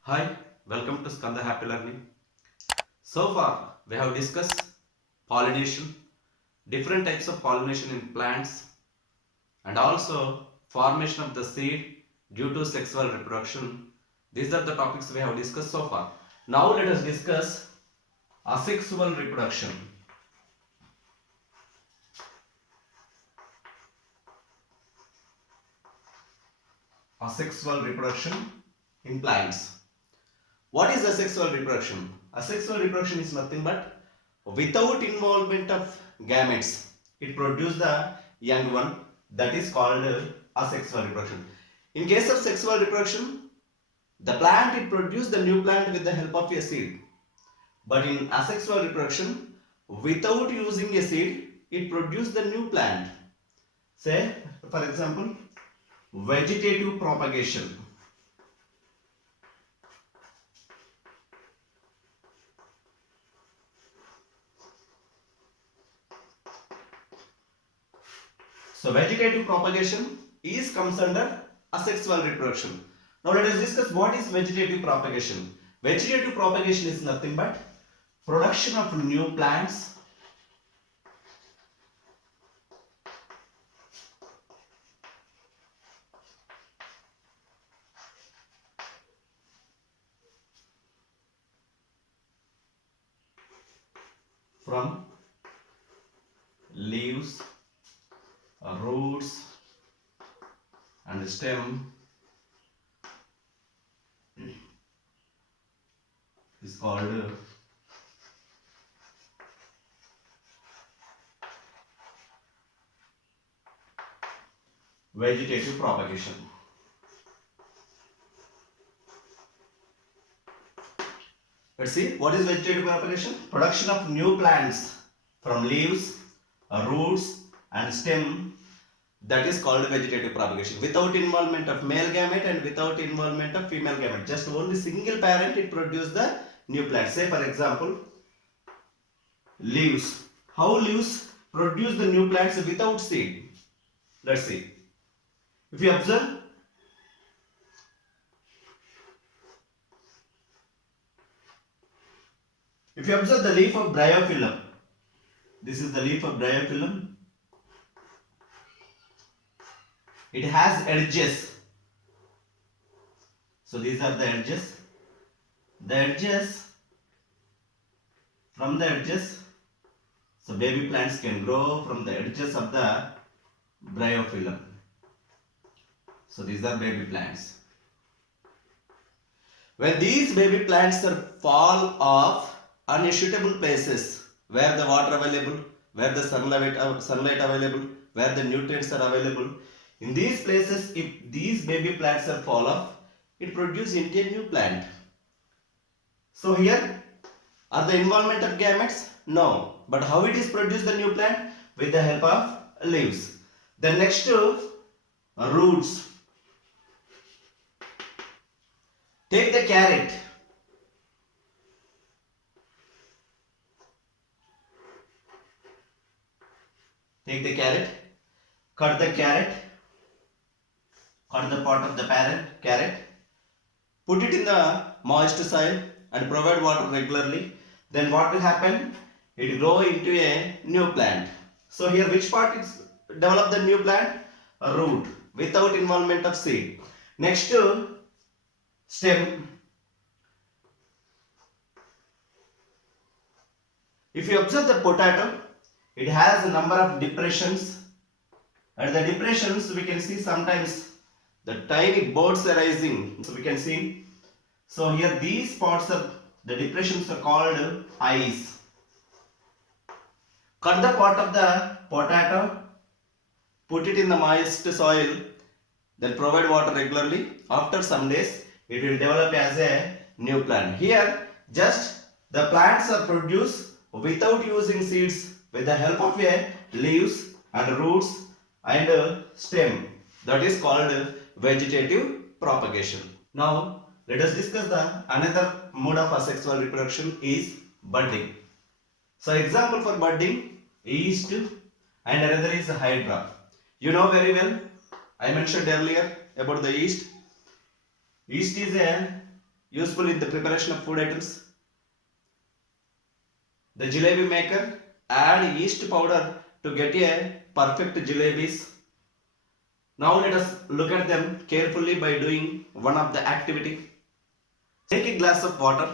Hi, welcome to Skanda Happy Learning. So far, we have discussed pollination, different types of pollination in plants, and also formation of the seed due to sexual reproduction. These are the topics we have discussed so far. Now let us discuss asexual reproduction. Asexual reproduction in plants. What is asexual reproduction? Asexual reproduction is nothing but without involvement of gametes. It produces the young one, that is called asexual reproduction. In case of sexual reproduction, the plant it produces the new plant with the help of a seed. But in asexual reproduction, without using a seed, it produces the new plant. Say, for example, vegetative propagation. So vegetative propagation comes under asexual reproduction. Now let us discuss what is vegetative propagation. Vegetative propagation is nothing but production of new plants from leaves, roots and stem is called vegetative propagation. Let's see what is vegetative propagation. Production of new plants from leaves, roots and stem, that is called vegetative propagation. Without involvement of male gamete and without involvement of female gamete. Just only single parent it produces the new plant. Say for example leaves. How leaves produce the new plants without seed? Let's see. If you observe, the leaf of bryophyllum, this is the leaf of bryophyllum. It has edges. So these are the edges. The edges, from the edges, so baby plants can grow from the edges of the bryophyllum. So these are baby plants. When these baby plants are fall off unsuitable places where the water available, where the sunlight available, where the nutrients are available, in these places if these baby plants are fall off, it produces into a new plant. So here are the involvement of gametes? No. But how it is produced the new plant? With the help of leaves. Then next to roots. Take the carrot. Take the carrot. Cut the carrot. Cut the part of the carrot. Put it in the moist soil and provide water regularly. Then what will happen? It will grow into a new plant. So here which part is develop the new plant? A root without involvement of seed. Next to stem. If you observe the potato, it has a number of depressions. At the depressions we can see sometimes the tiny buds arising. So we can see. So here these parts of the depressions are called eyes. Cut the part of the potato, put it in the moist soil, then provide water regularly. After some days, it will develop as a new plant. Here, just the plants are produced without using seeds with the help of a leaves and roots and stem. That is called vegetative propagation. Now, let us discuss the another mode of asexual reproduction is budding. So example for budding, yeast and another is hydra. You know very well I mentioned earlier about the yeast. Yeast is useful in the preparation of food items. The jalebi maker add yeast powder to get a perfect jalebis. Now let us look at them carefully by doing one of the activity. Take a glass of water,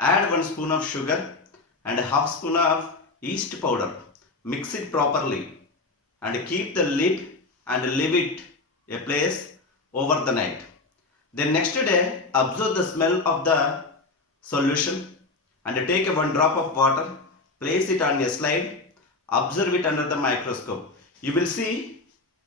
add 1 spoon of sugar and half spoon of yeast powder. Mix it properly and keep the lid and leave it a place over the night. Then next day observe the smell of the solution and take 1 drop of water, place it on a slide, observe it under the microscope. You will see,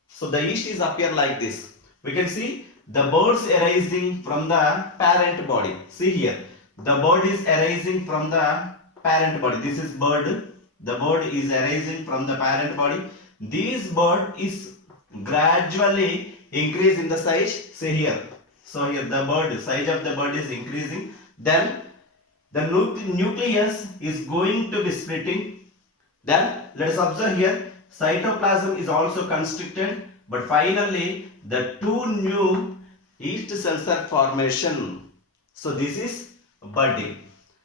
so the yeast is appear like this. We can see the birds arising from the parent body. See here, the bird is arising from the parent body. This is bird. The bird is arising from the parent body. This bird is gradually increase in the size. See here. So here the bird, size of the bird is increasing. Then the nucleus is going to be splitting. Then let us observe here, cytoplasm is also constricted, but finally the 2 new yeast cells are formation. So this is budding.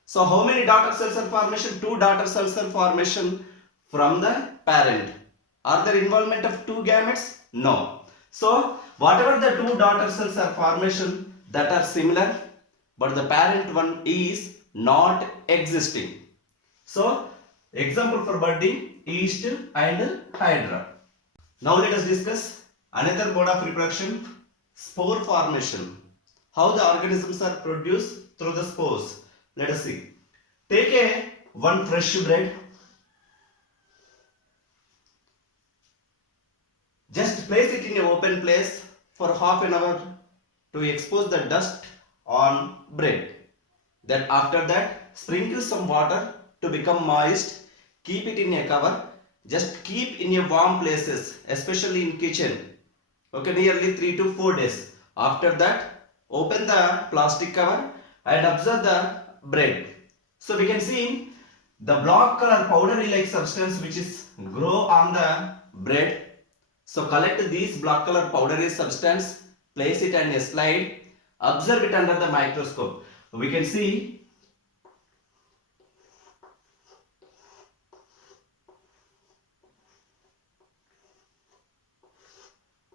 So how many daughter cells are formation? 2 daughter cells are formation from the parent. Are there involvement of 2 gametes? No. So whatever the 2 daughter cells are formation that are similar, but the parent one is not existing. So example for budding, yeast and hydra. Now let us discuss another mode of reproduction, spore formation. How the organisms are produced through the spores. Let us see. Take 1 fresh bread. Just place it in an open place for half an hour to expose the dust on bread. Then after that, sprinkle some water to become moist. Keep it in a cover. Just keep in a warm places, especially in kitchen. Okay, nearly 3 to 4 days. After that, open the plastic cover and observe the bread. So we can see the black color powdery like substance which is grow on the bread. So collect these black color powdery substance, place it on a slide, observe it under the microscope. We can see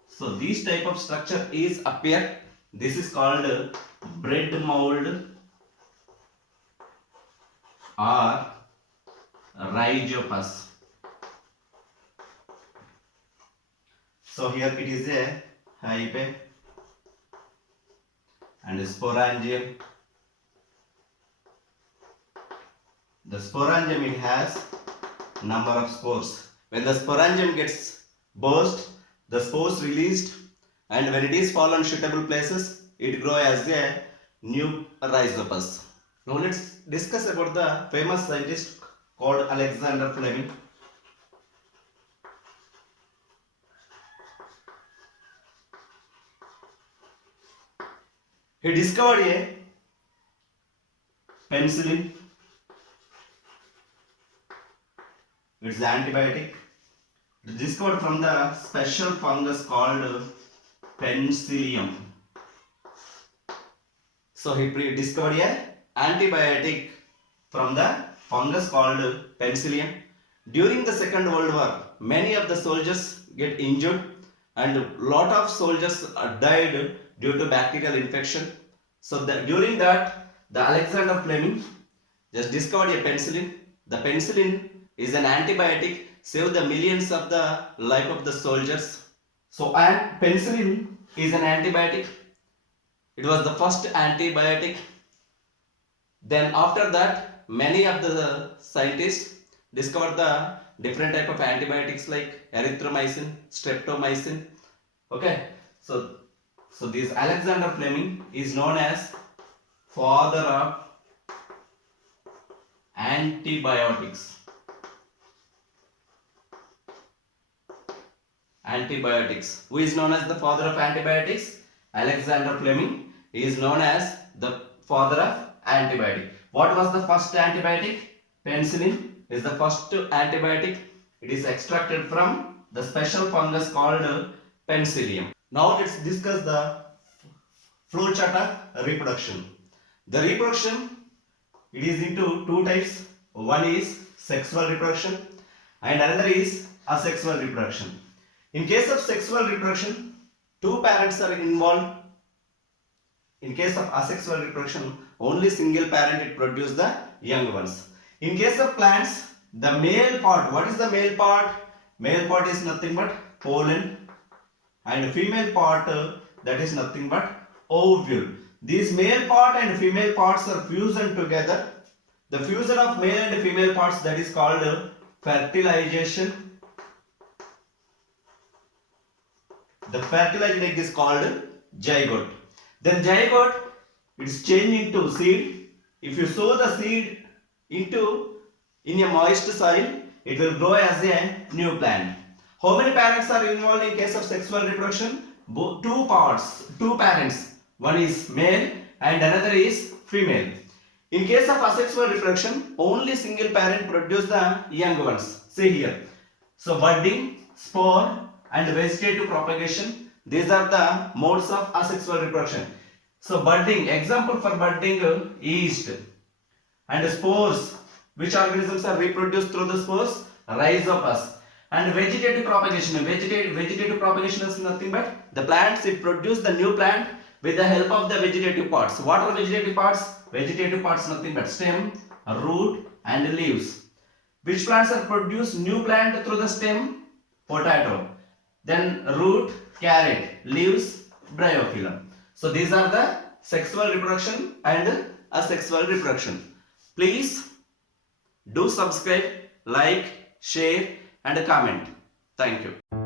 so this type of structure is appear. This is called bread mold or rhizopus. So here it is a hyphae and sporangium. The sporangium it has number of spores. When the sporangium gets burst, the spores released, and when it is fall on suitable places, it grow as a new rhizopus. Now let's discuss about the famous scientist called Alexander Fleming. He discovered a penicillin. It's the antibiotic. It is discovered from the special fungus called penicillium. So he discovered a antibiotic from the fungus called penicillium. During the Second World War, many of the soldiers get injured and lot of soldiers died due to bacterial infection. So during that, the Alexander Fleming just discovered a penicillin. The penicillin is an antibiotic, saved the millions of the life of the soldiers. So penicillin is an antibiotic. It was the first antibiotic. Then after that, many of the scientists discovered the different type of antibiotics like erythromycin, streptomycin. Okay, so this Alexander Fleming is known as father of antibiotics. Who is known as the father of antibiotics? Alexander Fleming is known as the father of antibiotic. What was the first antibiotic? Penicillin is the first antibiotic. It is extracted from the special fungus called penicillium. Now let's discuss the flow chart of reproduction. The reproduction, it is into two types. One is sexual reproduction and another is asexual reproduction. In case of sexual reproduction, two parents are involved. In case of asexual reproduction, only single parent it produce the young ones. In case of plants, the male part, what is the male part? Male part is nothing but pollen, and female part that is nothing but ovule. These male part and female parts are fusion together. The fusion of male and female parts, that is called fertilization. The fertilized egg is called zygote. Then zygote, it is changed into seed. If you sow the seed in a moist soil, it will grow as a new plant. How many parents are involved in case of sexual reproduction? Two parents. One is male and another is female. In case of asexual reproduction, only single parent produce the young ones. See here. So budding, spore and vegetative propagation, these are the modes of asexual reproduction. So budding, example for budding, yeast, and spores. Which organisms are reproduced through the spores? Rhizopus. And vegetative propagation. Vegetative propagation is nothing but the plants, it produce the new plant with the help of the vegetative parts. What are vegetative parts? Vegetative parts nothing but stem, root and leaves. Which plants are produce new plant through the stem? Potato. Then root, carrot, leaves, bryophyllum. So these are the sexual reproduction and asexual reproduction. Please do subscribe, like, share and comment. Thank you.